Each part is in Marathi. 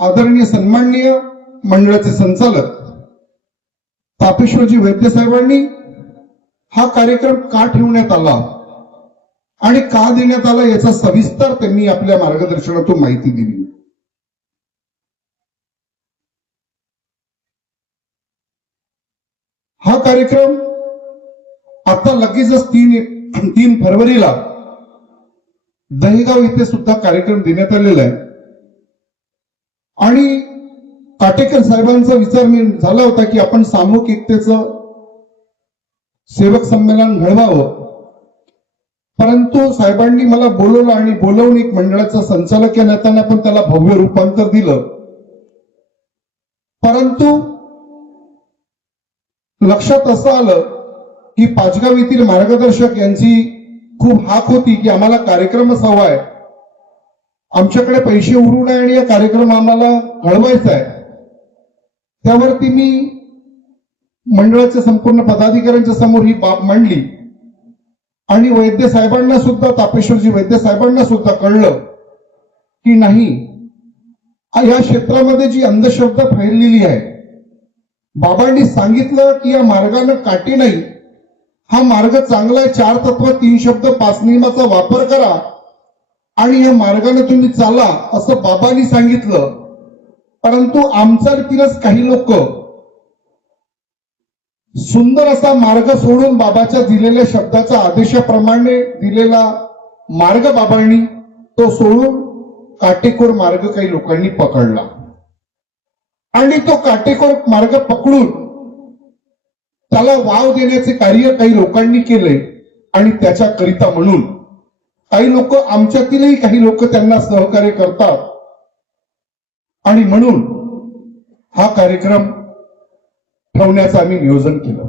आदरणीय सन्माननीय मंडळाचे संचालक तापेश्वरजी वैद्य साहेबांनी हा कार्यक्रम का ठेवण्यात आला आणि का देण्यात आला याचा सविस्तर त्यांनी आपल्या मार्गदर्शनातून माहिती दिली. हा कार्यक्रम आता लगेचच 3 फरवरीला दहेगाव इथे सुद्धा कार्यक्रम देण्यात आलेला आहे आणि काटेकर साहेबांचा विचार झाला होता की आपण सामूहिक एकतेचं सेवक संमेलन घडवावं, परंतु साहेबांनी मला बोलवलं आणि बोलवून एक मंडळाचा संचालक या नात्याने आपण त्याला भव्य रूपांतर दिलं. परंतु लक्षात असं आलं की पाचगाव येथील मार्गदर्शक यांची खूप हाक होती की आम्हाला कार्यक्रमच हवा आहे, आमच्याकडे पैसे उरू नये आणि या कार्यक्रम आम्हाला घडवायचा आहे. त्यावरती मी मंडळाच्या संपूर्ण पदाधिकाऱ्यांच्या समोर ही बाब मांडली आणि वैद्य साहेबांना सुद्धा, तापेश्वरजी वैद्य साहेबांना सुद्धा कळलं की नाही, या क्षेत्रामध्ये जी अंधश्रद्धा फैललेली आहे, बाबांनी सांगितलं की या मार्गानं काटे नाही, हा मार्ग चांगला आहे, 4 तत्व 3 शब्द 5 नियमाचा वापर करा आणि या मार्गाने तुम्ही चाला असं बाबांनी सांगितलं. परंतु आमच्या रीतीनंच काही लोक सुंदर असा मार्ग सोडून बाबाच्या दिलेल्या शब्दाच्या आदेशाप्रमाणे दिलेला मार्ग बाबांनी तो सोडून काटेकोर मार्ग काही लोकांनी पकडला आणि तो काटेकोर मार्ग पकडून त्याला वाव देण्याचे कार्य काही लोकांनी केले आणि त्याच्याकरिता म्हणून काही लोक, आमच्यातीलही काही लोक त्यांना सहकार्य करतात आणि म्हणून हा कार्यक्रम ठेवण्याचं आम्ही नियोजन केलं.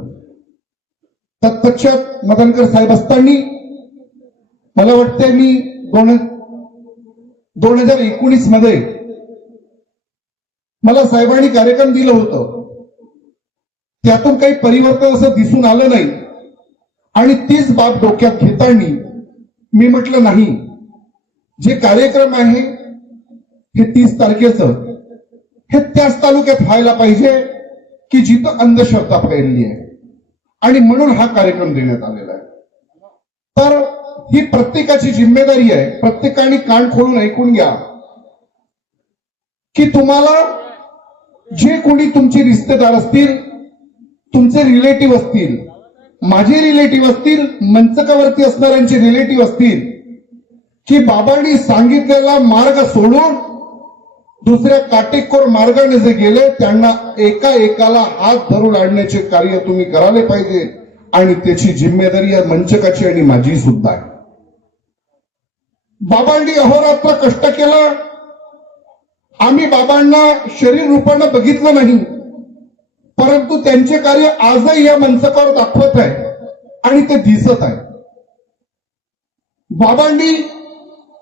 तत्पश्चात मदनकर साहेब असताना मला वाटते मी 2019 मध्ये मला साहेबांनी कार्यक्रम दिलं होतं, त्यातून काही परिवर्तन असं दिसून आलं नाही आणि तीच बाब डोक्यात घेताना मी म्हटलं नाही, जे कार्यक्रम आहे हे 30 तारखेचं हे त्याच तालुक्यात व्हायला पाहिजे की जिथं अंधश्रद्धा फैलली आहे आणि म्हणून हा कार्यक्रम देण्यात आलेला आहे. तर ही प्रत्येकाची जिम्मेदारी आहे. प्रत्येकाने कान खोलून ऐकून घ्या की तुम्हाला जे कोणी तुमचे रिश्तेदार असतील, तुमचे रिलेटिव्ह असतील, माझे रिलेटिव्ह असतील, मंचकावरती असणाऱ्यांचे रिलेटिव्ह असतील, की बाबांनी सांगितलेला मार्ग सोडून दुसऱ्या काटेकोर मार्गाने जे गेले त्यांना एका एकाला हात धरून आणण्याचे कार्य तुम्ही करायला पाहिजे आणि त्याची जिम्मेदारी या मंचकाची आणि माझी सुद्धा आहे. बाबांनी अहोरात्र कष्ट केलं. आम्ही बाबांना शरीर रूपानं बघितलं नाही, परंतु त्यांचे कार्य आजही या मंचकावर दाखवत आहे आणि ते दिसत आहे. बाबांनी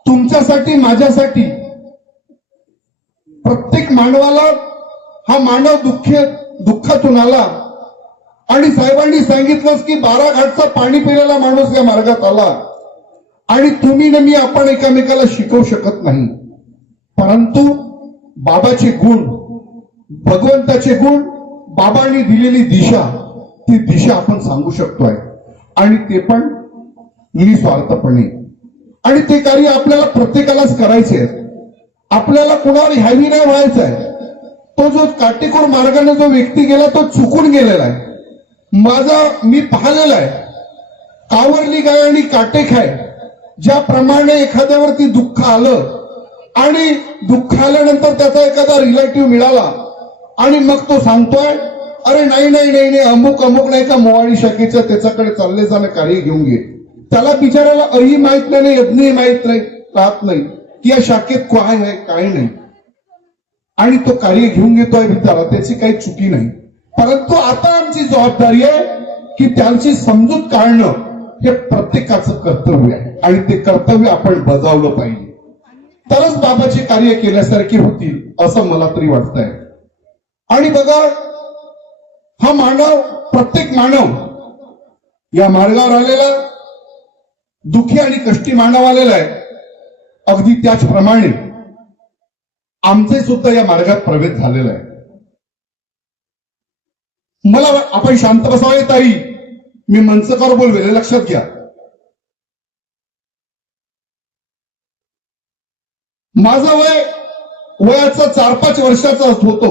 तुमच्यासाठी, माझ्यासाठी, प्रत्येक मानवाला, हा मानव दुःखातून आला आणि साहेबांनी सांगितलंच की 12 घाटचा पाणी पिलेला माणूस या मार्गात आला आणि तुम्ही न मी आपण एकामेकाला शिकवू शकत नाही, परंतु बाबाचे गुण, भगवंताचे गुण, बाबांनी दिलेली दिशा, ती दिशा आपण सांगू शकतोय आणि ते पण निस्वार्थपणे. आणि ते कार्य आपल्याला प्रत्येकालाच करायचे आहे. आपल्याला कुणावर ह्यावी नाही व्हायचं आहे. तो जो काटेकोर मार्गाने जो व्यक्ती गेला तो चुकून गेलेला आहे. मी पाहिलेला आहे, कावरली गाय आणि काटे खाय, ज्याप्रमाणे एखाद्यावरती दुःख आलं आणि दुःख आल्यानंतर त्याचा एखादा रिलेटिव्ह मिळाला आणि मग तो सांगतोय, अरे नाही नाही नाही नाही, अमुक अमुक नाही का मोवाडी शाखेच्या त्याच्याकडे चालले जाणं कार्य घेऊन घे. त्याला बिचारायला अही माहित नाही, यज्ञही माहित नाही, राहत नाही की या शाखेत काय आहे काय नाही, आणि तो कार्य घेऊन घेतोय बिचारा, त्याची काही चुकी नाही. परंतु आता आमची जबाबदारी आहे की त्यांची समजूत काढणं हे प्रत्येकाचं कर्तव्य आहे आणि ते कर्तव्य आपण बजावलं पाहिजे, तरच बाबाचे कार्य केल्यासारखे होतील असं मला तरी वाटतंय. आणि बघा, हा मानव, प्रत्येक मानव या मार्गावर आलेला दुःखी आणि कष्टी मानव आलेला आहे. अगदी त्याचप्रमाणे आमचे सुद्धा या मार्गात प्रवेश झालेला आहे. मला आपण शांत बसावे ताई, मी मनसकावर बोलवेले लक्षात घ्या. माझं वयाचा 4-5 वर्षाचा होतो.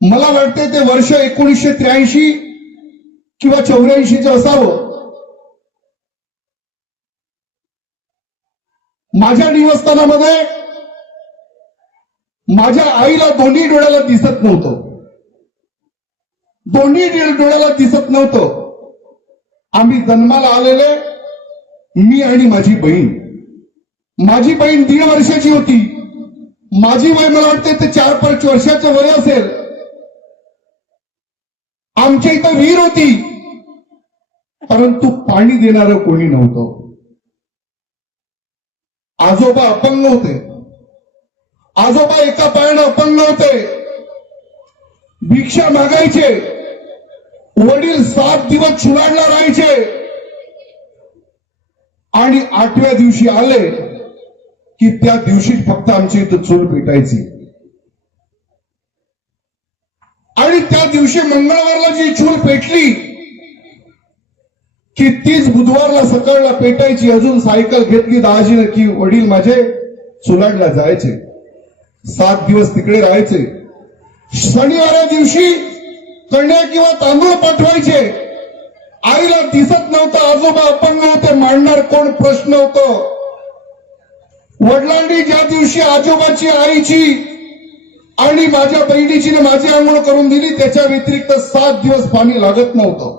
मला वाटते ते वर्ष 1983 किंवा 84 असावं. माझ्या निवासस्थानामध्ये माझ्या आईला दोन्ही डोळ्याला दिसत नव्हतं. दोन्ही डोळ्याला दिसत नव्हतं. आम्ही जन्माला आलेले, मी आणि माझी बहीण. माझी बहीण 1.5 वर्षाची होती. माझी वय मला वाटते ते 4-5 वर्षाचे वय असेल. आमच्या इथं विहीर होती, परंतु पाणी देणारं कोणी नव्हतं. आजोबा अपंग होते. आजोबा एका पायानं अपंग होते. भिक्षा मागायचे. वडील 7 दिवस चुलाडला राहायचे आणि 8व्या दिवशी आले की त्या दिवशी फक्त आमच्या इथं चूल पेटायची. आणि त्या दिवशी मंगळवारला जी चूल पेटली की तीच बुधवारला सकाळला पेटायची. अजून सायकल घेतली दाजीने की वडील माझे चुलाडला जायचे. 7 दिवस तिकडे राहायचे. शनिवारा दिवशी कण्या किंवा तांदूळ पाठवायचे. आईला दिसत नव्हतं. आजोबा अपंग होते. मांडणार कोण प्रश्न होतो. वडिलांनी ज्या दिवशी आजोबाची, आईची आणि माझ्या बहिणीची माझी आंघोळ करून दिली, त्याच्या व्यतिरिक्त 7 दिवस पाणी लागत नव्हतं.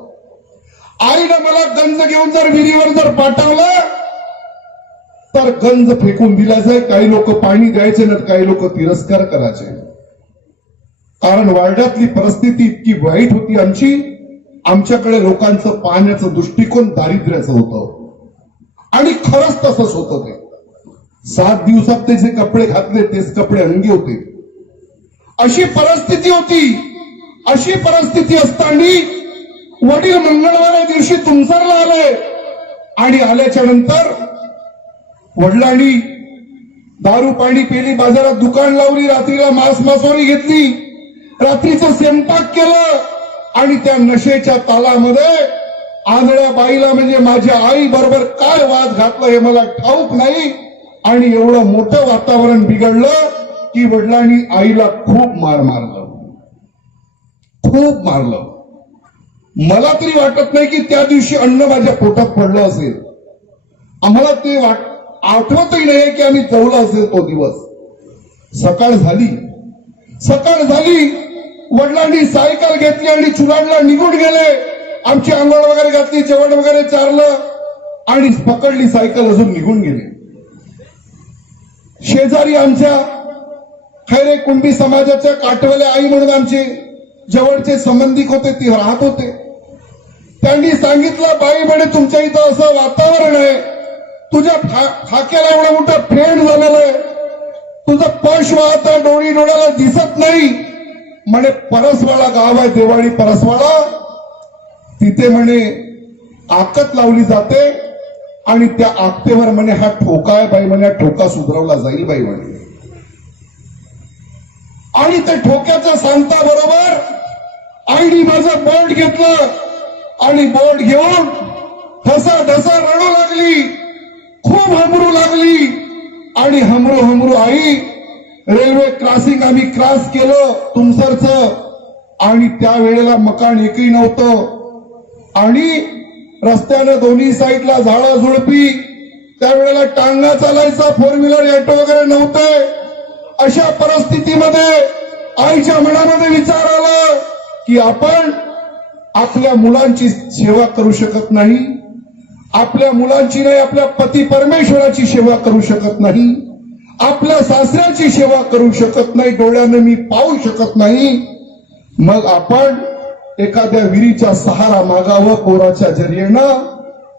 आईनं मला गंज घेऊन जर विहिरीवर जर पाठवलं तर गंज फेकून दिला जाय. काही लोक पाणी द्यायचे ना, काही लोक तिरस्कार करायचे. कारण वार्डातली परिस्थिती इतकी वाईट होती आमची. आमच्याकडे लोकांचं पाण्याचं दृष्टिकोन दारिद्र्याचं होतं आणि खरंच तसंच होतं. ते 7 दिवसात ते जे कपडे घातले तेच कपडे अंगी होते. अशी परिस्थिती होती. अशी परिस्थिती असताना वडील मंगळवार दिवशी तुमसरला आले आणि आल्याच्या नंतर वडिलांनी दारू पाणी पेली, बाजारात दुकान लावली, रात्रीला मांस-मासोरी घेतली, रात्रीचं स्वयंपाक केलं आणि त्या नशेच्या तालामध्ये आंधळ्या बाईला म्हणजे माझ्या आई बरोबर काय वाद घातला हे मला ठाऊक नाही. आणि एवढं मोठं वातावरण बिघडलं की वडिलांनी आईला खूप मार मारलं. खूप मारलं. मला तरी वाटत नाही की त्या दिवशी अन्न माझ्या पोटात पडलं असेल. आम्हाला ते आठवतही नाही की आम्ही जेवलो असेल तो दिवस. सकाळ झाली. वडिलांनी सायकल घेतली आणि चुलाडला निघून गेले. आमची आंघोळ वगैरे घातली, जेवण वगैरे चारलं आणि पकडली सायकल, अजून निघून गेले. शेजारी आमच्या खैरे कुंभी समाजाच्या काटवले आई म्हणून आमचे जवळचे संबंधिक होते, ते राहत होते. त्यांनी सांगितलं, बाई म्हणे तुमच्या इथं असं वातावरण आहे, तुझ्या खाक्याला एवढं मोठं फेण झालेलं आहे, तुझं पश वाहत डोळ्याला दिसत नाही म्हणे. परसवाडा गाव आहे, देवाळी परसवाडा, तिथे म्हणे आकत लावली जाते आणि त्या आकतेवर म्हणे हा ठोका आहे बाई म्हणे, ठोका सुधरवला जाईल बाई म्हणे. आणि त्या ठोक्याचं सांगता बरोबर आईने माझं बोट घेतलं आणि बोट घेऊन ढसा रडू लागली, खूप हमरू लागली. आणि हमरू आई रेल्वे क्रॉसिंग आम्ही क्रॉस केलं तुमसरचं. आणि त्यावेळेला मकान एकही नव्हतं आणि रस्त्यानं दोन्ही साईडला झाडा झुडपी. त्यावेळेला टांगा चालायचा, 4 व्हीलर ऑटो वगैरे नव्हते. अशा परिस्थितीमध्ये आईच्या मनामध्ये विचार आला की आपण आपल्या मुलांची सेवा करू शकत नाही, आपल्या मुलांची नाही, आपल्या पती परमेश्वराची सेवा करू शकत नाही, आपल्या सासऱ्याची सेवा करू शकत नाही, डोळ्यानं मी पाहू शकत नाही. मग आपण एखाद्या विहिरीचा सहारा मागावं पोराच्या जरियेनं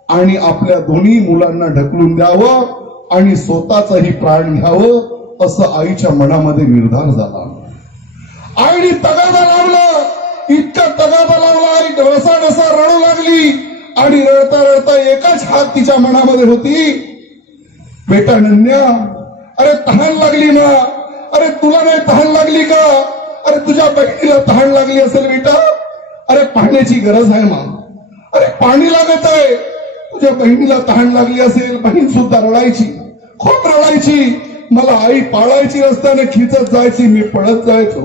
आणि आपल्या दोन्ही मुलांना ढकलून द्यावं आणि स्वतःचाही प्राण घ्यावं, असं आईच्या मनामध्ये निर्धार झाला. आईने तगादा लावला, इतका तगादा लावला, आई ढसा रडू लागली. आणि रडता एकच हात तिच्या मनामध्ये होती, बेटा नन्या अरे तहान लागली ना, अरे तुला नाही तहान लागली का? अरे तुझ्या बहिणीला तहान लागली असेल बेटा, अरे पाण्याची गरज आहे मा, अरे पाणी लागत आहे. तुझ्या बहिणीला तहान लागली असेल. बहीण सुद्धा रडायची, खूप रडायची. मला आई पाळायची रस्त्याने खिचत जायची, मी पळत जायचो.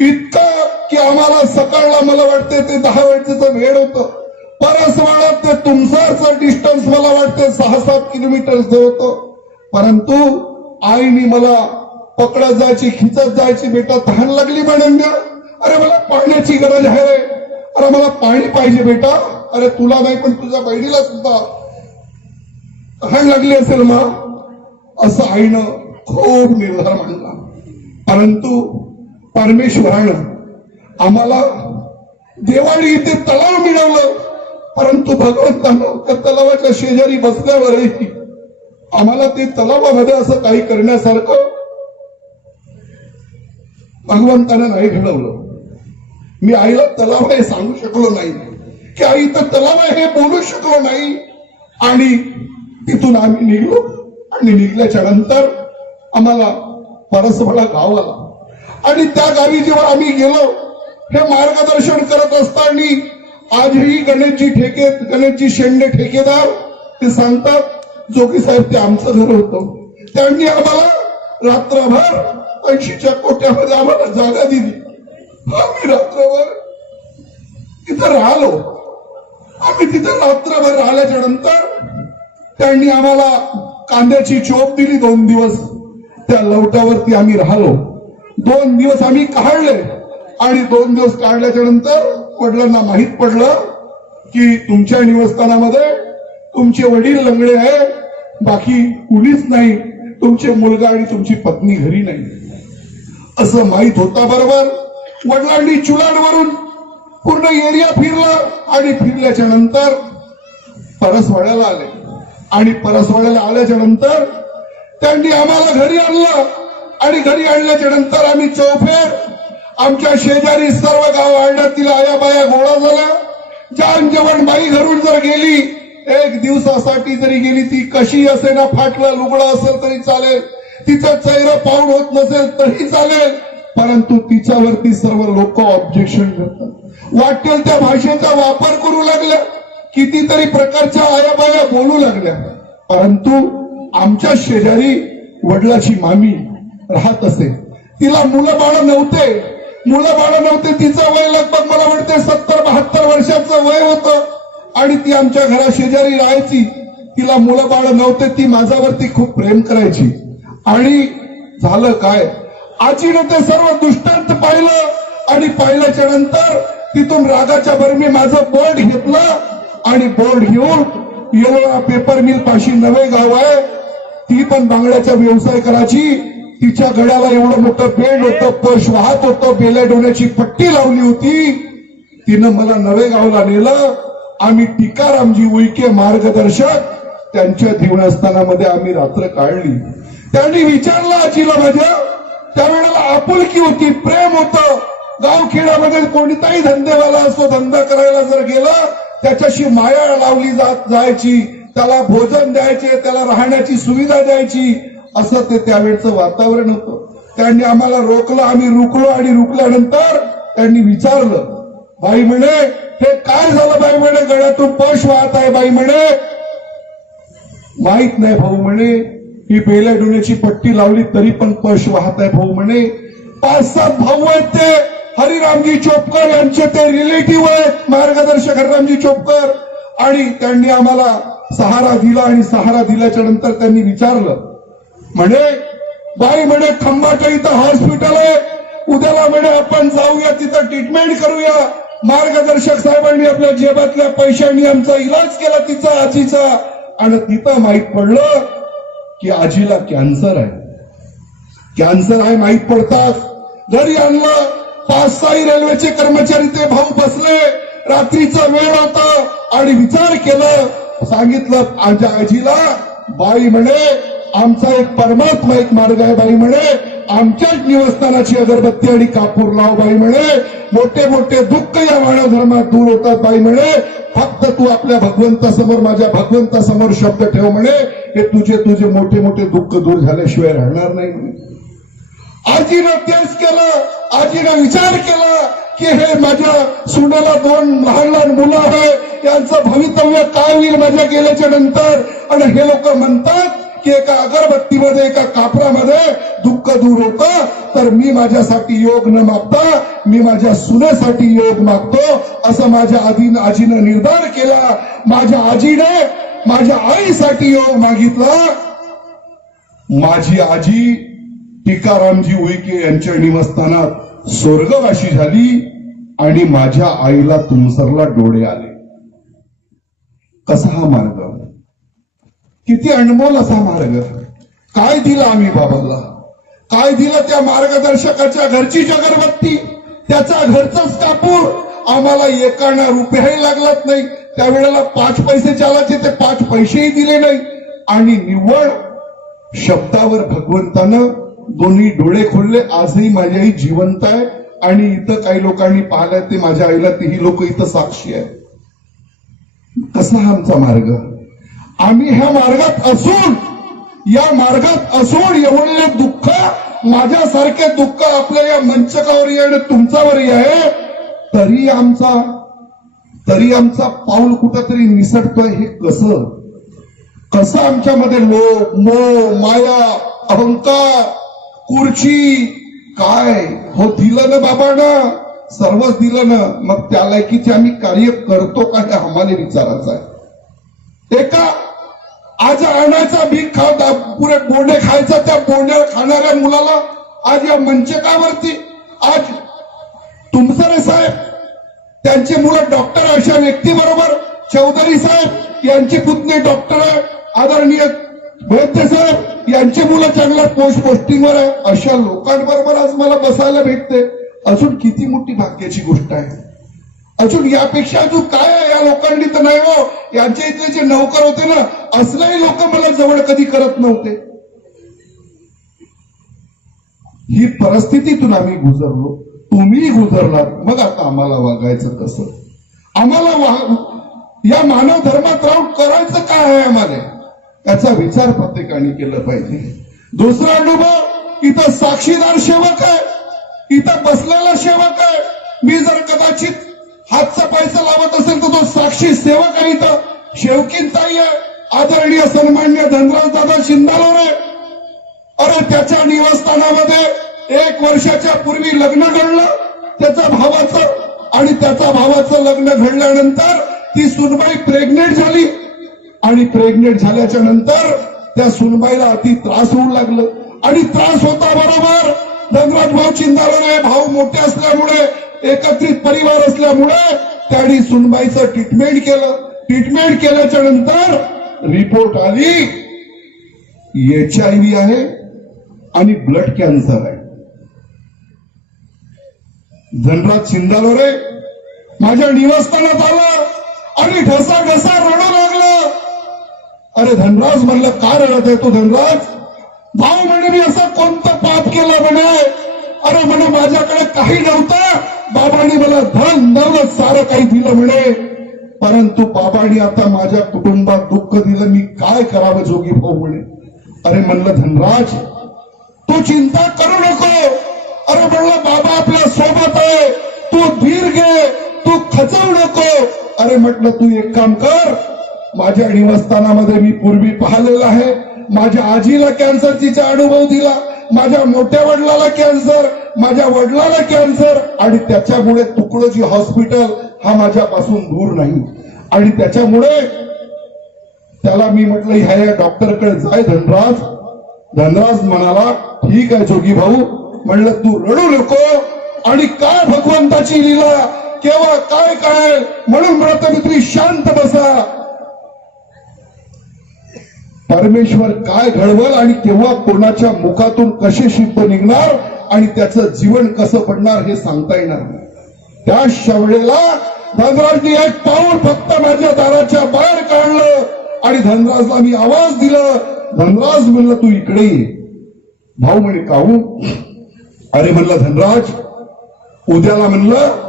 इतकं की आम्हाला सकाळला मला वाटते ते 10 वाजेचं वेळ होतं. परसवाड्यात ते तुमसरचं डिस्टन्स मला वाटते 6-7 किलोमीटरचं होतं. परंतु आईने मला पकडत जायची, खिचत जायची. बेटा तहान लागली म्हणून, अरे मला पाण्याची गरज आहे रे, अरे मला पाणी पाहिजे बेटा. अरे तुला नाही पण तुझ्या बहिणीला सुद्धा तहान लागली असेल मा, असं आईनं खूप निर्धार मांडला. परंतु परमेश्वरानं आम्हाला दिवाळी इथे तलाव मिळवलं. परंतु भगवंतानं त्या तलावाच्या शेजारी बसल्यावरही आम्हाला ते तलावामध्ये असं काही करण्यासारखं भगवंतानं नाही घडवलं. मी आईला तलाव आहे सांगू शकलो नाही, की आई इथं तलाव आहे हे बोलू शकलो नाही. आणि तिथून आम्ही निघलो. आणि निघल्याच्या नंतर आम्हाला परसवाडा गाव आला. आणि त्या गावी जेव्हा आम्ही गेलो, हे मार्गदर्शन करत असताना आजही गणेशजी शेंडे ठेकेदार ते सांगतात, जोगी साहेब ते आमचं घर होतं. त्यांनी आम्हाला रात्रभर 80च्या कोट्यामध्ये आम्हाला जागा दिली. आम्ही रात्रभर तिथं राहिलो. आम्ही तिथं रात्रभर राहिल्याच्या नंतर त्यांनी आम्हाला कांद्याची चोप दिली. 2 दिवस त्या लवटावरती आम्ही राहिलो. 2 दिवस आम्ही काढले. आणि 2 दिवस काढल्याच्या नंतर वडिलांना माहित पडलं की तुमच्या निवासस्थानामध्ये तुमचे वडील लंगडे आहे, बाकी कुणीच नाही, तुमचे मुलगा आणि तुमची पत्नी घरी नाही, असं माहित होता. बरोबर वडिलांनी चुलाडवरून पूर्ण एरिया फिरला. आणि फिरल्याच्या नंतर परसवाड्याला आले. आणि परसवाड्याला आल्याच्या नंतर त्यांनी आम्हाला घरी आणलं. आणि घरी आणल्याच्या नंतर आम्ही चौफेर आमच्या शेजारी सर्व गावातील आया बाया गोळा झाल्या. जान जेवण बाई घरून जर गेली, 1 दिवसासाठी जरी गेली, ती कशी असे ना, फाटलं लुगडं असेल तरी चालेल, तिचं चेहरा पाहून होत नसेल तरी चालेल, परंतु तिच्यावरती सर्व लोक ऑब्जेक्शन करतात. वाटेल त्या भाषेचा वापर करू लागल्या, कितीतरी प्रकारच्या आया बाया बोलू लागल्या. परंतु आमच्या शेजारी वडिलाची मामी राहत असे. तिला मुलं बाळ नव्हते. तिचं वय लगभग मला वाटते 70-72 वर्षाचं वय होतं. आणि ती आमच्या घरा शेजारी राहायची. तिला मुलं बाळ नव्हते. ती माझ्यावरती खूप प्रेम करायची. आणि झालं काय, आजीनं ते सर्व दृष्टांत पाहिलं. आणि पाहिल्याच्या नंतर तिथून रागाच्या भरमी माझं बोर्ड घेतलं. आणि बोर्ड घेऊन येलोरा पेपर मिल पाशी नवे गाव आहे, ती पण बांगड्याचा व्यवसाय करायची. तिच्या गळ्याला एवढं मोठं बेंड होतं, पर्श वाहत होतं, बेल्या डोण्याची पट्टी लावली होती. तिनं मला नवे गावला नेलं. आम्ही टिकारामजी उईके मार्गदर्शक त्यांच्या जीवनस्थानामध्ये आम्ही रात्र काढली. त्यांनी विचारलं आजीला माझ्या, त्यावेळेला आपुलकी होती, प्रेम होतं. गावखेड्यामध्ये कोणताही धंदेवाला असो, धंदा करायला जर गेला त्याच्याशी माया लावली जायची, त्याला भोजन द्यायचे, त्याला राहण्याची सुविधा द्यायची, असं ते त्यावेळचं वातावरण होतं. त्यांनी आम्हाला रोखलं. आम्ही रुकलो. आणि रुकल्यानंतर त्यांनी विचारलं, बाई म्हणे हे काय झालं? बाई म्हणे गळ्यातून पश वाहत आहे. बाई म्हणे माहित नाही भाऊ म्हणे, ही बेल्या डोण्याची पट्टी लावली तरी पण पश वाहत आहे भाऊ म्हणे. 5-7 भाऊ आहेत ते हरिरामजी चोपकर यांचे ते रिलेटिव्ह आहेत, मार्गदर्शक हरिरामजी चोपकर. आणि त्यांनी आम्हाला सहारा दिला. आणि सहारा दिल्याच्या नंतर त्यांनी विचारलं, म्हणे बाई म्हणे खंबाच्या इथं हॉस्पिटल आहे, उद्याला म्हणे आपण जाऊया, तिथं ट्रीटमेंट करूया. मार्गदर्शक साहेबांनी आपल्या जेबातल्या पैशांनी आमचा इलाज केला तिचा, आजीचा. आणि तिथं माहित पडलं की आजीला कॅन्सर आहे. कॅन्सर आहे माहित पडतात घरी आणलं. 5-6 रेल्वेचे कर्मचारी ते भाऊ बसले. रात्रीचा वेळ होता. आणि विचार केलं, सांगितलं आमच्या आजीला, बाई म्हणे आमचा एक परमात्मा एक मार्ग आहे. बाई म्हणे आमच्याच निवासस्थानाची अगरबत्ती आणि कापूर लाव. बाई म्हणे मोठे मोठे दुःख या मानव धर्मात दूर होतात. बाई म्हणे फक्त तू आपल्या भगवंतासमोर, माझ्या भगवंतासमोर शब्द ठेव म्हणे, हे तुझे तुझे मोठे मोठे दुःख दूर झाल्याशिवाय राहणार नाही म्हणे. आजीनं तेच केलं. आजीनं विचार केला की हे माझ्या सुनेला 2 लहान लहान मुलं आहे, यांचं भवितव्य काय होईल माझ्या गेल्याच्या नंतर. आणि हे लोक म्हणतात की एका अगरबत्तीमध्ये एका कापरामध्ये दुःख दूर होतं, तर मी माझ्यासाठी योग न मागता मी माझ्या सुनेसाठी योग मागतो, असं माझ्या आजीनं निर्धार केला. माझ्या आजीने माझ्या आईसाठी योग मागितला. माझी आजी टिकारामजी उईके यांच्या निवासस्थानात स्वर्गवासी झाली आणि माझ्या आईला तुमसरला डोळे आले. कसा हा मार्ग, किती अनमोल असा मार्ग. काय दिलं आम्ही बाबाला, काय दिलं त्या मार्गदर्शकाच्या घरची अगरबत्ती, त्याचा घरचाच कापूर. आम्हाला एकाना रुपयाही लागलाच नाही. त्यावेळेला 5 पैसे चालायचे, ते 5 पैसेही दिले नाही. आणि निव्वळ शब्दावर भगवंतानं दोन्ही डोळे खोलले. आजही माझी आई जिवंत आहे आणि इथं काही लोकांनी पाहिलं ते माझ्या आईला, तेही लोक इथं साक्षी आहे. कसा हा आमचा मार्ग. आम्ही ह्या मार्गात असून, या मार्गात असून एवढे दुःख, माझ्यासारखे दुःख आपल्या या मंचकावरही आणि तुमच्यावरही आहे, तरी आमचा पाऊल कुठंतरी निसटतोय. हे कसं आमच्यामध्ये लोभ, मोह, माया, अहंकार, खुर्ची काय हो दिलं ना बाबांना, सर्वच दिलं ना. मग त्या लायकीचे आम्ही कार्य करतो का हे आम्हाला विचारायचं आहे. एका आज आणायचा भीक खावता पुरे बोंडे खायचा, त्या बोंड्या खाणाऱ्या मुलाला आज या मंचकावरती आज तुमसरे साहेब, त्यांची मुलं डॉक्टर, अशा व्यक्ती बरोबर चौधरी साहेब यांची पुतणी डॉक्टर आहे, आदरणीय वैद्य साहेब यांची मुलं चांगल्या पोस्टिंगवर आहे. अशा लोकांबरोबर आज मला बसायला भेटते. अजून किती मोठी भाग्याची गोष्ट आहे. अजून यापेक्षा अजून काय आहे. या लोकांनी तर नाही हो, यांच्या इथले जे नौकर होते ना, असलेही लोक मला जवळ कधी करत नव्हते. ही परिस्थितीतून आम्ही गुजरलो, तुम्ही गुजरलात. मग आता आम्हाला वागायचं कसं, आम्हाला या मानव धर्मात राहून करायचं काय आहे आम्हाला, याचा विचार प्रत्येकाने केला पाहिजे. दुसरा अनुभव, इथं साक्षीदार सेवक आहे, इथं बसलेला सेवक आहे. मी जर कदाचित हातचा पैसा लावत असेल तर तो साक्षी सेवक आहे. इथं शेवकीन ताई आहे, आदरणीय सन्मान्य धनराज दादा शिंदालोरे. अरे त्याच्या निवासस्थानामध्ये 1 वर्षाच्या पूर्वी लग्न घडलं त्याच्या भावाचं, आणि त्याच्या भावाचं लग्न घडल्यानंतर ती सुनबाई प्रेग्नेंट झाली. आणि प्रेग्नेंट झाल्याच्या नंतर त्या सुनबाईला अति त्रास होऊ लागलं. आणि त्रास होता बरोबर धनराज भाऊ चिंदालोरे भाऊ मोठे असल्यामुळे, एकत्रित परिवार असल्यामुळे त्यांनी सुनबाईचं ट्रीटमेंट केलं. ट्रीटमेंट केल्याच्या नंतर रिपोर्ट आली HIV आहे आणि ब्लड कॅन्सर आहे. धनराज चिंदालोरे माझ्या निवासस्थानात आला आणि ढसा रडू लागला. अरे धनराज म्हणलं, काय रडत आहे तू धनराज? भाऊ म्हणे, मी असं कोणतं पाप केलं म्हणे. अरे म्हणे, माझ्याकडे काही नव्हतं, बाबांनी मला धन दौलत सारं काही दिलं म्हणे, परंतु बाबांनी आता माझ्या कुटुंबात दुःख दिलं, मी काय करावं जोगी भाऊ म्हणे. अरे म्हणलं धनराज, तू चिंता करू नको. अरे म्हणलं, बाबा आपल्या सोबत आहे, तू धीर घे, तू खचवू नको. अरे म्हटलं, तू एक काम कर, माझ्या निवासस्थानामध्ये मी पूर्वी पाहिलेलं आहे, माझ्या आजीला कॅन्सरचा अनुभव दिला, माझ्या मोठ्या वडिलाला कॅन्सर, माझ्या वडिलाला कॅन्सर, आणि त्याच्यामुळे तुकडोजी हॉस्पिटल हा माझ्यापासून दूर नाही. आणि त्याच्यामुळे त्याला मी म्हटलं, ह्या डॉक्टरकडे जाय धनराज. धनराज म्हणाला, ठीक आहे जोगी भाऊ. म्हणलं, तू रडू नको. आणि काय भगवंताची लीला, केव्हा काय काय म्हणून व्रतमित्री शांत बसा. परमेश्वर काय घडवल आणि केव्हा कोणाच्या मुखातून कसे शब्द निघणार आणि त्याचं जीवन कसं पडणार हे सांगता येणार नाही. त्या वेळेला धनराजनी एक पाऊल फक्त माझ्या दाराच्या बाहेर काढलं आणि धनराजला मी आवाज दिला. धनराज म्हणलं, तू इकडे ये. भाऊ म्हणे, काहू? अरे म्हणलं, धनराज, उद्याला म्हणलं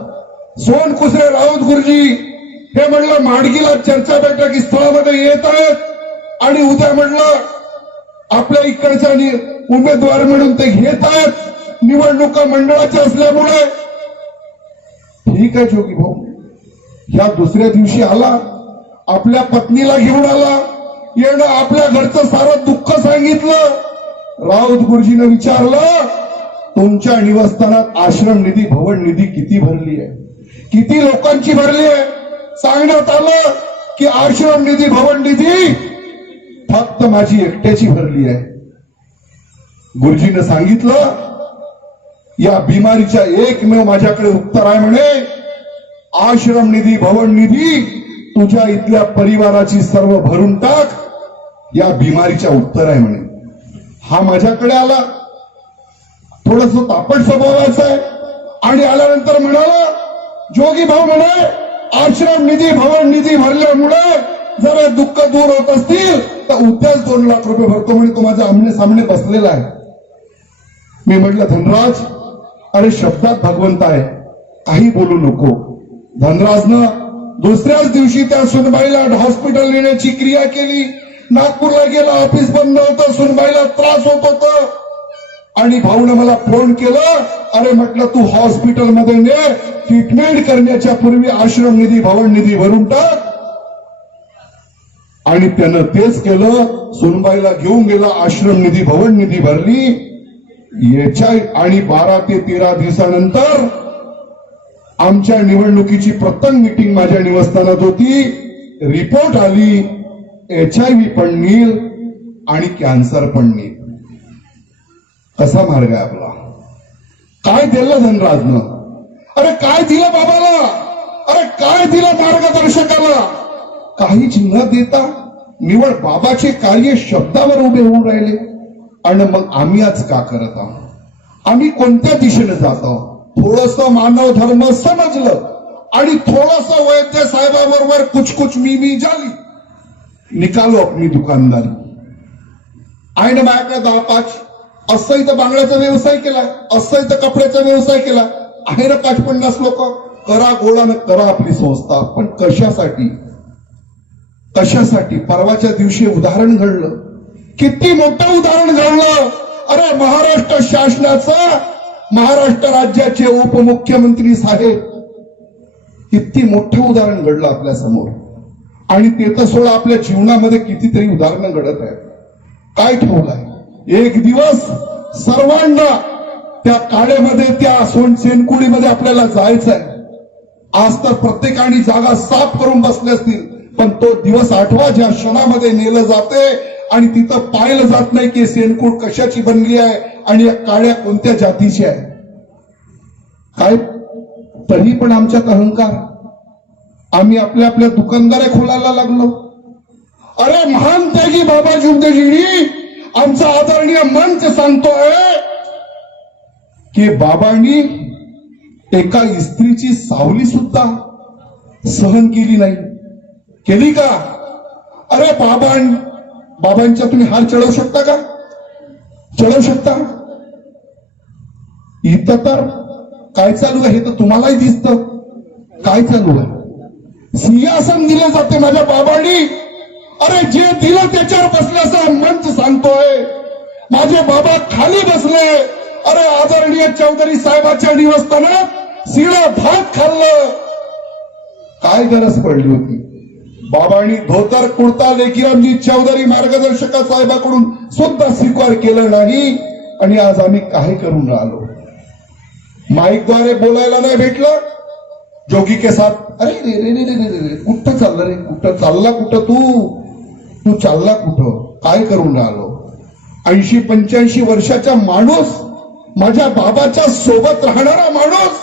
सोनकुसरे राऊत गुरुजी हे म्हणलं माडगीला चर्चा बैठक स्थळामध्ये येत आहेत. आणि उद्या म्हटलं आपल्या इकडच्या उमेदवार म्हणून ते घेत आहेत निवडणुका मंडळाच्या असल्यामुळे. ठीक आहे जोगी भाऊ, ह्या दुसऱ्या दिवशी आला, आपल्या पत्नीला घेऊन आला, येणं आपल्या घरचं सारं दुःख सांगितलं. राऊत गुरुजीनं विचारलं, तुमच्या निवासस्थानात आश्रम निधी भवन निधी किती भरली आहे, किती लोकांची भरली आहे. सांगण्यात आलं की आश्रम निधी भवन निधी फक्त माझी एकट्याची भरली आहे. गुरुजीनं सांगितलं, या बिमारीच्या एकमेव माझ्याकडे उत्तर आहे म्हणे, आश्रम निधी भवन निधी तुझ्या इथल्या परिवाराची सर्व भरून टाक, या बिमारीच्या उत्तर आहे म्हणे. हा माझ्याकडे आला, थोडस तापट स्वभावाचा आहे, आणि आल्यानंतर म्हणाला, जोगी भाऊ म्हणे आश्रम निधी भवन निधी भरल्यामुळे जरा दुःख दूर होत असतील तर उद्याच 2 लाख रुपये भरतो म्हणे. तो माझ्या आमने सामने बसलेला आहे. मी म्हटलं, धनराज, अरे शब्दात भगवंत आहे, काही बोलू नको. धनराजनं दुसऱ्याच दिवशी त्या सुनबाईला हॉस्पिटल नेण्याची क्रिया केली. नागपूरला गेला, ऑफिस बंद होतं, सुनबाईला त्रास होत होता, आणि भाऊनं मला फोन केलं, अरे म्हटलं तू हॉस्पिटलमध्ये ने, ट्रीटमेंट करण्याच्या पूर्वी आश्रम निधी भवन निधी भरून टाक. आणि त्यानं तेच केलं. सुनबाईला घेऊन गेला, आश्रम निधी भवन निधी भरली. याच्या आणि 12 ते 13 दिवसानंतर आमच्या निवडणुकीची प्रथम मीटिंग माझ्या निवासस्थानात होती. रिपोर्ट आली, HIV पण नील आणि कॅन्सर पण नील. कसा मार्ग आहे आपला? काय दिलं धनराजनं? अरे काय दिलं बाबाला? अरे काय दिलं मार्गदर्शकाला? काहीच न देता निवड बाबाचे कार्य शब्दावर उभे होऊन राहिले. आणि मग आम्ही आज का करत आहोत? आम्ही कोणत्या दिशेने जात आहोत? थोडस मानव धर्म समजलं आणि थोडस वैद्य साहेबाबरोबर कुछ मी झाली, निकालो अपनी दुकानदारी. आहे ना माझ्याकडे 10-5, असं इथं बांगड्याचा व्यवसाय केला, असं इथं कपड्याचा व्यवसाय केला, आहे ना 50-50 लोक. करा गोळानं करा आपली संस्था, पण कशासाठी? कशासाठी? परवाच्या दिवशी उदाहरण घडलं, किती मोठं उदाहरण घडलं. अरे महाराष्ट्र शासनाचा, महाराष्ट्र राज्याचे उपमुख्यमंत्री साहेब, किती मोठं उदाहरण घडलं आपल्या समोर. आणि ते तर सोडा, आपल्या जीवनामध्ये कितीतरी उदाहरणं घडत आहेत. काय ठेवलंय? एक दिवस सर्वांना त्या काळेमध्ये, त्या सेनकुडीमध्ये आपल्याला जायचंय. आज तर प्रत्येकाने जागा साफ करून बसले असतील, पण तो दिवस आठवा ज्या क्षणामध्ये नेलं जाते आणि तिथं पाहिलं जात नाही की सेनकुड कशाची बनली आहे आणि या काळ्या कोणत्या जातीची आहे. काय तरी पण आमच्यात अहंकार, आम्ही आपल्या आपल्या दुकानदाऱ्या खोलायला लागलो. अरे महान त्यागी बाबा जुगदेजींनी आमचा आदरणीय मंच सांगतोय की बाबांनी एका स्त्रीची सावली सुद्धा सहन केली नाही. केली का? अरे बाबांच्या तुम्ही हार चढवू शकता का? चढवू शकता? इथं तर काय चालू आहे हे तर तुम्हालाही दिसतं. काय चालू आहे? सिंहासन दिले जाते माझ्या बाबांनी. अरे जे दिलं त्याच्यावर बसल्याचं मंच सांगतोय. माझे बाबा खाली बसले. अरे आदरणीय चौधरी साहेबांच्या निवासस्थानात शिळा भात खाल्लं. काय गरज पडली होती? बाबांनी धोतर कुर्ता लेखीरामजी चौधरी मार्गदर्शका साहेबांकडून सुद्धा स्वीकार केलं नाही. आणि आज आम्ही काय करून राहिलो? माईकद्वारे बोलायला नाही भेटलं. जोगी के साथ अरे रे रे रे रे रे कुठं चाललं रे? कुठं चालला? कुठं तू चालला कुठं? काय करून राहिलो? 80-85 वर्षाचा माणूस, माझ्या बाबाच्या सोबत राहणारा माणूस,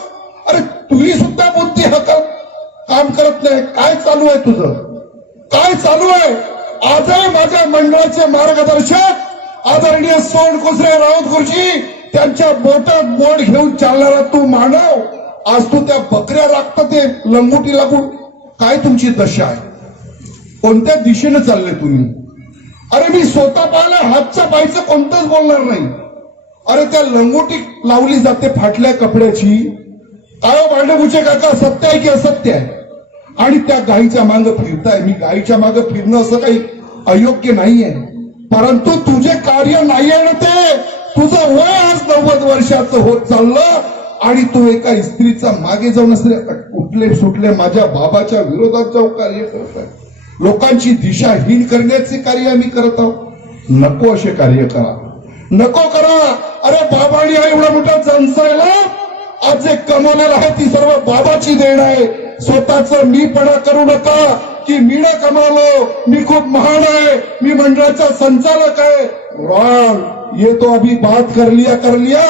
अरे तुम्ही सुद्धा बुद्धी हकल काम करत नाही. काय चालू आहे तुझं? काय चालू आहे? आजही माझ्या मंडळाचे मार्गदर्शक आदरणीय सोंडकुसरे राऊत गुरुजी, त्यांच्या बोटात बोट घेऊन चालणारा तू मानव, आज तू त्या बकऱ्या राखत ते लंगोटी लागून. काय तुमची दशा आहे? कोणत्या दिशेने चालले तुम्ही? अरे मी स्वतः पाहिलं, हातच्या पायचं कोणतंच बोलणार नाही. अरे त्या लंगोटी लावली जाते फाटल्या कपड्याची. काय भांडे काका, सत्य आहे की असत्य आहे? आणि त्या गाईच्या मागं फिरताय. मी गाईच्या मागं फिरणं असं काही अयोग्य नाहीये, परंतु तुझे कार्य नाहीये ना ते. तुझं वय आज 90 वर्षाचं होत चाललं आणि तू एका स्त्रीचा मागे जाऊन असले उठले सुटले माझ्या बाबाच्या विरोधात जाऊन कार्य करत आहे. लोकांची दिशाहीन करण्याचे कार्य आम्ही करत आहोत. नको असे कार्य करा, नको करा. अरे बाबांनी एवढा मोठा जनसायला आज जे कमवलेलं आहे ती सर्व बाबाची देण आहे. स्वतःच मीपणा करू नका की मी न कमावलो, मी खूप महान आहे, मी मंडळाचा संचालक आहे. रॉंग. ये तो अभी बात कर लिया,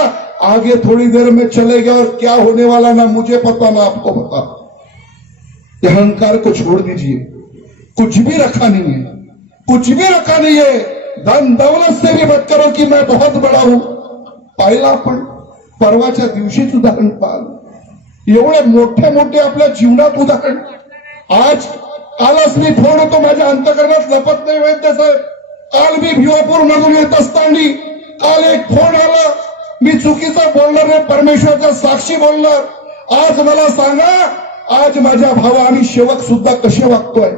आगे थोड़ी देर में चले गया और क्या होने वाला ना मुझे पता ना आपको पता. अहंकार को छोड़ दीजिए. कुछ भी रखा नहीं है, कुछ भी रखा नहीं है. धन दौलत से भी मत करो की मैं बहुत बड़ा हूं. पाहिला आपण परवाच्या दिवशीच उदाहरण पाहिलं. एवढे मोठे मोठे आपल्या जीवनात उदाहरण. आज कालच मी फोन होतो माझ्या अंतकरणात लपत नाही वैद्य साहेब. काल मी भिवापूर मधून येत असताना काल एक फोन आला. मी चुकीचं बोलणार नाही, परमेश्वराच्या साक्षी बोलणार. आज मला सांगा, आज माझ्या भावा आणि सेवक सुद्धा कसे वागतोय.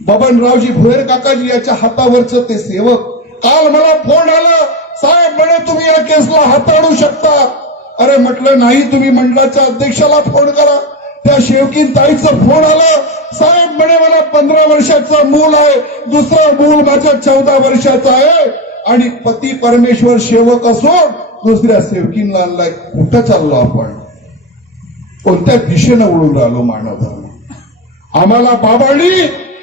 बबनरावजी भुयर काकाजी याच्या हातावरचं ते सेवक. काल मला फोन आला, साहेब म्हणे तुम्ही या केसला हाताळू शकता. अरे म्हटलं नाही, तुम्ही मंडळाच्या अध्यक्षाला फोन करा. त्या शेवकीन ताईचं फोन आला, साहेब म्हणे मला 15 वर्षाचं मूल आहे, दुसरं मूल माझं 14 वर्षाचं आहे आणि पती परमेश्वर सेवक असून दुसऱ्या सेवकींना आणलाय. कुठं चाललो आपण, कोणत्या दिशेनं उडून राहिलो मानव धर्म. आम्हाला बाबांनी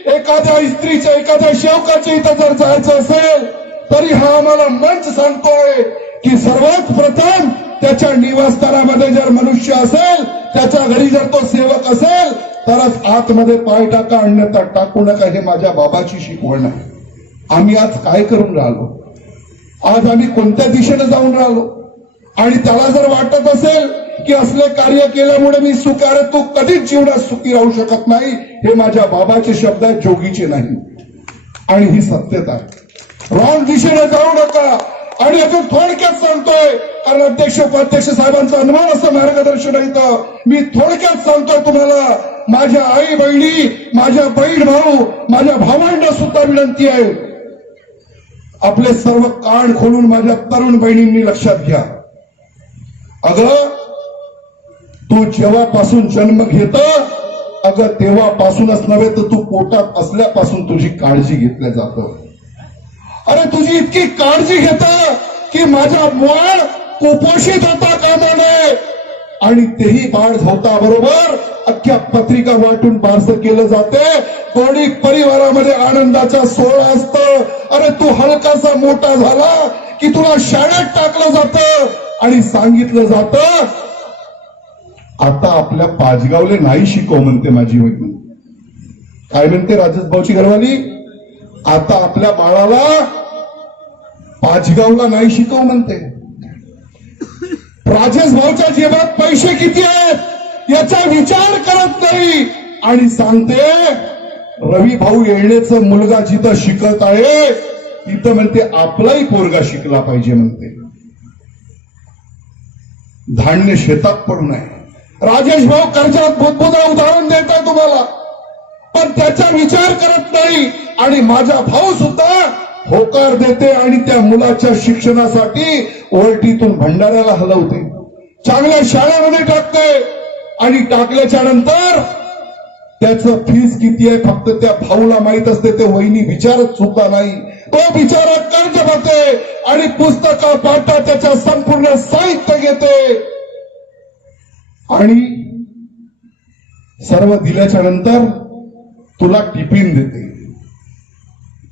एखाद्या स्त्रीच्या एखाद्या सेवकाच्या इथं जर जायचं असेल तरी हा आम्हाला मंच सांगतोय की सर्वात प्रथम त्याच्या निवासस्थानामध्ये जर मनुष्य असेल, त्याच्या घरी जर तो सेवक असेल तरच आतमध्ये पाय टाका, अन्यथा टाकू नका. हे माझ्या बाबाची शिकवण आहे. आम्ही आज काय करून राहिलो, आज आम्ही कोणत्या दिशेने जाऊन राहिलो. आणि त्याला जर वाटत असेल की असले कार्य केल्यामुळे मी सुखी, अरे तू कधीच जीवनात सुखी राहू शकत नाही. हे माझ्या बाबाचे शब्द आहेत, जोगीचे नाही. आणि ही सत्यता आहे. रॉंग दिशेने जाऊ नका. आणि अजून थोडक्यात सांगतोय, कारण अध्यक्ष उपाध्यक्ष साहेबांचा अनुभव असं मार्गदर्शन आहे. मी थोडक्यात सांगतोय तुम्हाला, माझ्या आई बहिणी, माझ्या बहीण भाऊ, माझ्या भावांना सुद्धा विनंती आहे, आपले सर्व कान खोलून माझ्या तरुण बहिणींनी लक्षात घ्या. अगं तू जेव्हापासून जन्म घेत, अगं तेव्हापासूनच नव्हे तर तू पोटात असल्यापासून तुझी काळजी घेतल्या जातं. अरे तुझी इतकी काळजी घेत की माझा बाळ कुपोषित होता कामा नये, आणि तेही बाळ होता बरोबर अख्ख्या पत्रिका वाटून बारसं केलं जाते. कोणी परिवारामध्ये आनंदाचा सोहळा असतो. अरे तू हलकासा मोठा झाला की तुला शाळेत टाकलं जातं आणि सांगितलं जातं, आता आपल्या पाचगावले नाही शिकव म्हणते माझी वहिनी. काय म्हणते राजेश भाऊची घरवाली, आता आपल्या बाळाला पाचगावला नाही शिकव म्हणते. राजेश भाऊच्या जेबात पैसे किती आहेत याचा विचार करत नाही. आणि सांगते रवी भाऊ येळणेचं मुलगा जिथं शिकत आहे तिथं म्हणते आपलाही पोरगा शिकला पाहिजे म्हणते. धान्य शेतात पडू नये. राजेश भाऊ कर्जात भूतभूता उदाहरण देत आहे तुम्हाला, पण त्याचा विचार करत नाही. आणि माझा भाऊ सुद्धा होकार देते आणि त्या मुलाच्या शिक्षणासाठी ओळटीतून भंडाऱ्याला हलवते, चांगल्या शाळेमध्ये टाकते. आणि टाकल्याच्या नंतर त्याचं फीस किती आहे फक्त त्या भाऊला माहित असते. ते वहिनी विचारत सुद्धा नाही. तो बिचारा कर्ज भरते आणि पुस्तका पाठा त्याच्या संपूर्ण साहित्य घेते. आणि सर्व दिल्याच्या नंतर तुला टिफिन देते.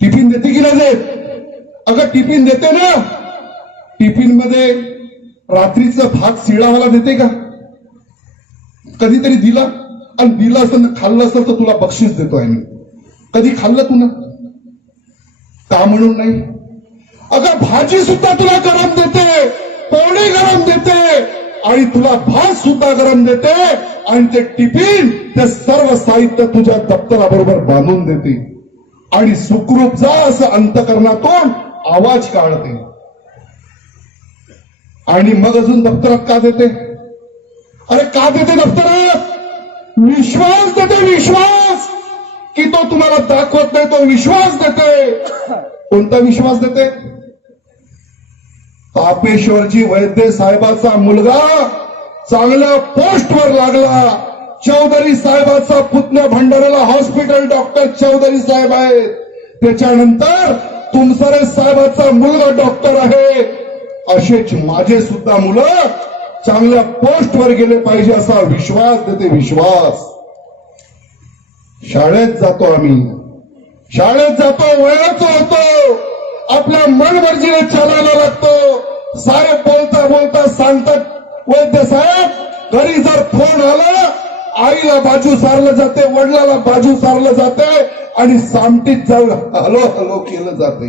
टिफिन देते की नाही देत? अगं टिफिन देते ना. टिफिन मध्ये रात्रीचं भात शिळावाला देते का? कधीतरी दिला, आणि दिलं असतं खाल्लं असतं तर तुला बक्षीस देतोय मी. कधी खाल्लं तू ना? का म्हणून नाही? अगं भाजी सुद्धा तुला गरम देते, पोळी गरम देते आणि तुला भात सुद्धा गरम देते. आणि ते टिफिन ते सर्व साहित्य तुझ्या दप्तराबरोबर बांधून देते. आणि सुखरूप जा असं अंतकरणातून आवाज काढते. आणि मग अजून दप्तरात का देते? अरे का देते दप्तरात? विश्वास देते, विश्वास की तो तुम्हाला दाखवत नाही, तो विश्वास देते. कोणता विश्वास देते? तापेश्वरजी वैद्य साहेबाचा मुलगा चांगल्या पोस्टवर लागला. चौधरी साहेबाचा पुतण्या भंडाऱ्याला हॉस्पिटल डॉक्टर चौधरी साहेब आहेत. त्याच्यानंतर तुमसरे साहेबाचा मुलगा डॉक्टर आहे. असेच माझे सुद्धा मुलं चांगल्या पोस्टवर गेले पाहिजे असा विश्वास देते. विश्वास. शाळेत जातो आम्ही, शाळेत जातो, वयाचं होतो, आपल्या मनमर्जीने चालायला लागतो. साहेब बोलता बोलता सांगतात, वैद्य साहेब घरी जर फोन आला, आईला बाजू सारलं जाते, वडिलाला बाजू सारलं जाते आणि सामटीत जाऊन हलो हलो केलं जाते.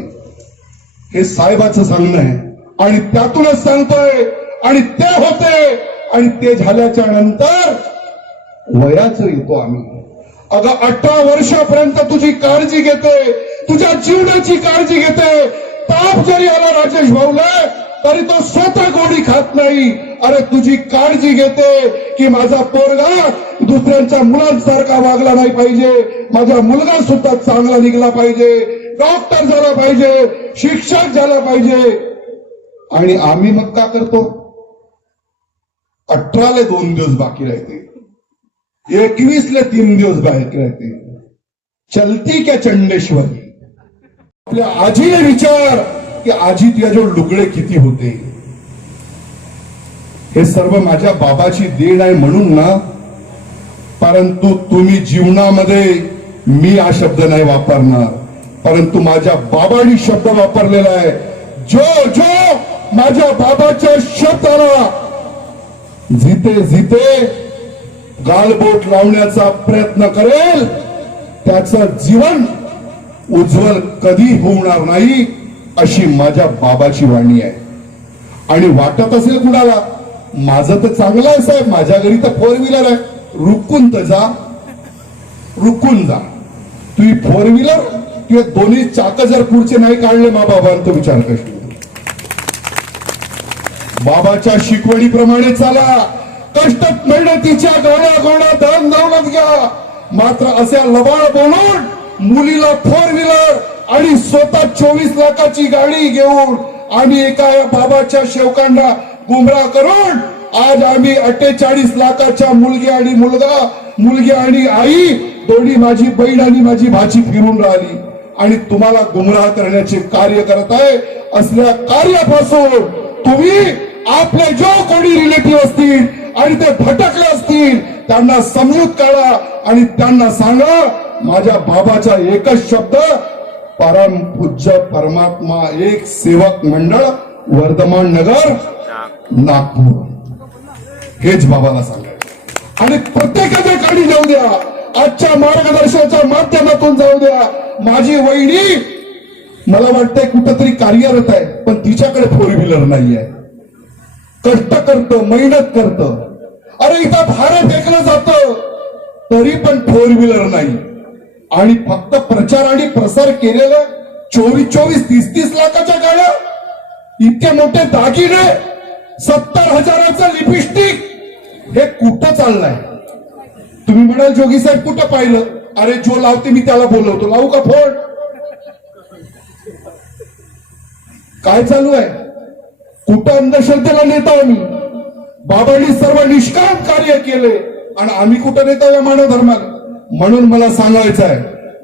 हे साहेबाचं सांगणं आहे आणि त्यातूनच सांगतोय. आणि ते होते आणि ते झाल्याच्या नंतर वयाचं येतो आम्ही. अगं 18 वर्षापर्यंत तुझी काळजी घेते, तुझ्या जीवनाची काळजी घेते. ताप जरी आला राजेश भाऊला तरी तो स्वतः गोडी खात नाही. अरे तुझी काळजी घेते की माझा पोरगा दुसऱ्यांच्या मुलांसारखा वागला नाही पाहिजे, माझा मुलगा सुद्धा चांगला निघला पाहिजे, डॉक्टर झाला पाहिजे, शिक्षक झाला पाहिजे. आणि आम्ही मग का करतो? 18ला 2 दिवस बाकी राहते, 21ला 3 दिवस बाकी राहते. चलती क्या चंडेश्वरी. आपल्या आजीने विचार की आजी तुझ्याजवळ लुगडे किती होते. हे सर्व माझ्या बाबाची देण आहे म्हणून ना. परंतु तुम्ही जीवनामध्ये, मी हा शब्द नाही वापरणार, परंतु माझ्या बाबांनी शब्द वापरलेला आहे. जो माझ्या बाबाच्या शब्दाला जिथे जिथे गालबोट लावण्याचा प्रयत्न करेल त्याचं जीवन उज्ज्वल कधी होणार नाही, अशी माझ्या बाबाची वाणी आहे. आणि वाटत असेल कुणाला माझं तर चांगलं आहे साहेब, माझ्या घरी तर 4 व्हीलर आहे, रुकून तर जा, रुकून जा. तुझी 4 व्हीलर किंवा दोन्ही चाक जर पुढचे नाही काढले मा बाबांचा विचार करशील. बाबाच्या शिकवणीप्रमाणे चाला, कष्ट मेहनतीच्या गाड्या गोड्या धन दौलत घ्या. मात्र अशा लबाड बोलून मुलीला 4 व्हीलर आणि स्वतः 24 लाखाची गाडी घेऊन आम्ही एका बाबाच्या सेवकांना गुमराह करून आज आम्ही 48 लाखाच्या मुलगी आणि मुलगा, मुलगी आणि आई दोन्ही माझी बहीण आणि माझी भाची फिरून राहिली आणि तुम्हाला गुमराह करण्याचे कार्य करत आहे. असल्या कार्यापासून तुम्ही आपले जो कोणी रिलेटिव्ह असतील आणि ते भटकले असतील त्यांना समजूत काढा आणि त्यांना सांगा माझ्या बाबाचा एकच शब्द, परम पूज्य परमात्मा एक सेवक मंडळ वर्धमान नगर नागपूर, हेच बाबाला सांगायचं. आणि प्रत्येकाच्या गाडी जाऊ द्या, आजच्या मार्गदर्शनाच्या माध्यमातून जाऊ द्या. माझी वहिनी मला वाटतंय कुठंतरी कार्यरत आहे पण तिच्याकडे 4 व्हीलर नाही आहे, कष्ट करतं, मेहनत करतं. अरे इथं भाडं फेकलं जातं तरी पण 4 व्हीलर नाही. आणि फक्त प्रचार आणि प्रसार केलेलं 24-24, 30-30 लाखाच्या गाड्या, इतके मोठे दागिने, 70,000चं लिपस्टिक, हे कुठं चाललंय? तुम्ही म्हणाल जोगी साहेब कुठं पाहिलं? अरे जो लावते मी त्याला बोलवतो, लावू का फोन? काय चालू आहे? कुठं अंधश्रद्धेला नेता आम्ही? बाबांनी सर्व निष्काम कार्य केले आणि आम्ही कुठं नेता या मानव धर्माला? म्हणून मला सांगायचं आहे,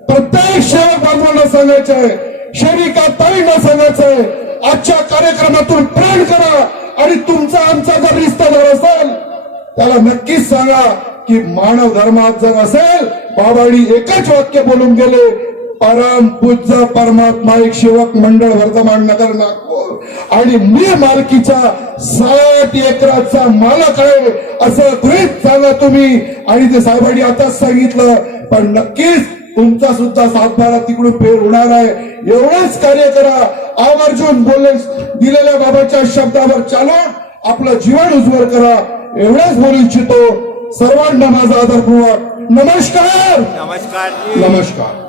प्रत्येक सेवक बांधवांना सांगायचं आहे, शरीका ताईंना सांगायचं आहे, आजच्या कार्यक्रमातून प्रेम करा आणि तुमचा आमचा जर रिश्तेदार असेल त्याला नक्कीच सांगा की मानव धर्मात जर असेल, बाबांनी एकच वाक्य बोलून गेले, परम पूज्य परमात्मा एक सेवक मंडळ वर्धमान नगर नागपूर आणि मी मालकीचा 7 एकराचा मालक आहे असं गृहीत सांगा तुम्ही. आणि ते साहेबांनी आताच सांगितलं पण नक्कीच तुमचा सुद्धा सातबारा तिकडून फेर होणार आहे. एवढंच कार्य करा, आवर्जून बोलले दिलेल्या बाबाच्या शब्दावर चालून आपलं जीवन उज्ज्वल करा, एवढंच बोलू इच्छितो. सर्वांना माझा आदरपूर्वक नमस्कार. नमस्कार. नमस्कार.